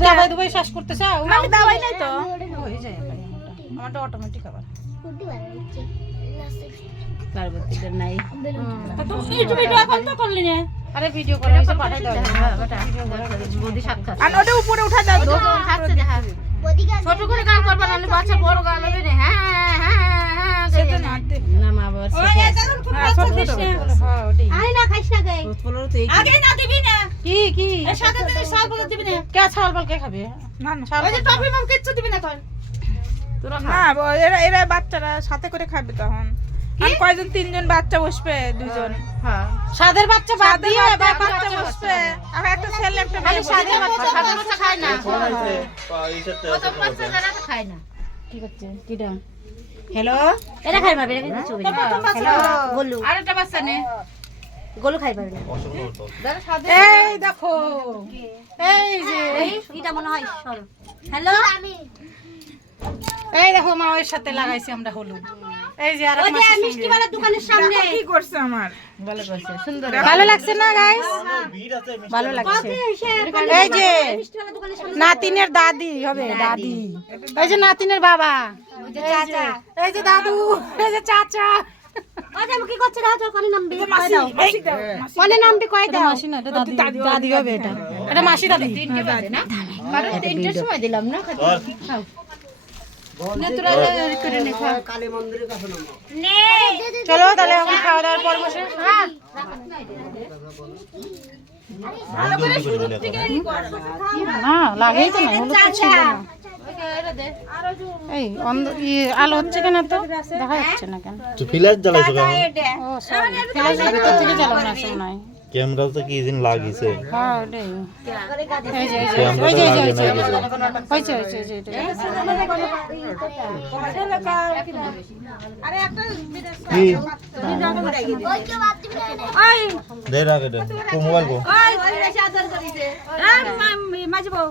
দাবাই Dubai শ্বাস করতে চাও? আমি দাওয়াই নাই তো। হয়ে যায় আমারটা অটোমেটিক আবার। পার্বতীদের নাই তো ইউটিউবে ভিডিও এখন তো করলি না। আরে ভিডিও করে হইছে পাঠাই দাও। বডি সাক্ষাৎ আর ওটা উপরে উঠা দাও তো। হাসছে দেখা ছোট করে গান করবা নাহলে বাচ্চা বড় গান হবে না হ্যাঁ হ্যাঁ হ্যাঁ সেটা না দে। না মা বাবার হ্যাঁ ছোট ছোট। হ্যাঁ ওটাই। আরে না খাইস না গাই আগে না দিবি না। কি কি এর সাথে তুই সাল বলে দিবি না। কে ছাল বল কে খাবে? না না। ছাল ওই যে টপি মাম কিচ্ছু দিবি না কই। তোরা না এরা এরা বাচ্চারা সাথে করে খাবে তখন। আর কয়জন তিনজন বাচ্চা বসবে দুইজন। হ্যাঁ সাদের বাচ্চা বাদ সাদের দিয়ে বাচ্চা বসবে। আর একটা ছেলে একটা মেয়ে বসবে। সাদের বাচ্চা খায় না প্রথম বাচ্চা যারা তো খায় না কি করছে? কিডা? হ্যালো এরা খাই পাবে এরা কিছু না হ্যালো গোলু আরেকটা বাচ্চা নে। গোলু খাই পাবে না এই দেখো এই যে এটা মনে হয় সর হ্যালো এই দেখো মা ওর সাথে লাগাইছি আমরা হলুদ। এই যে আর ওই যে মিষ্টিওয়ালার দোকানের সামনে দেখো কি করছে আমার। ভালো করছে সুন্দর ভালো লাগছে না গাইস? ভালো লাগছে। এই যে মিষ্টিওয়ালার দোকানের সামনে নাতিনের দাদি হবে দাদি। এই যে নাতিনের বাবা। চাচা এই যে দাদু এই যে চাচা। আজ আমি কি করছে দাও তো কোনে নামবি মাসি মাসি দাও। কোনে নামবি কই এটা দাও মাসি না এটা দাদি দাদি হবে এটা। এটা মাসি দাদি। তিনটে বাজে না কারণ তিনটের সময় দিলাম না খাও নে তোরা করে নে খা। নে চলো তাহলে আমরা খাওয়া দাওয়ার পর বসে। না লাগেই তো না হলুদ তো ছিল না। এই আলো হচ্ছে কেন তো দেখা যাচ্ছে না কেন? তুই ফিলার জ্বালাইছো কেন? ও সরি ফ্ল্যাশের ভিতর থেকে চালানো না শোনাই। ক্যামেরাতে কি দিন লাগিছে? হ্যাঁ ওটাই এই যে ক্যামেরাতে লাগে না হয়েছে হয়েছে এই যে এটা। কি দে রাখে দে মোবাইল কো ওই মাঝবো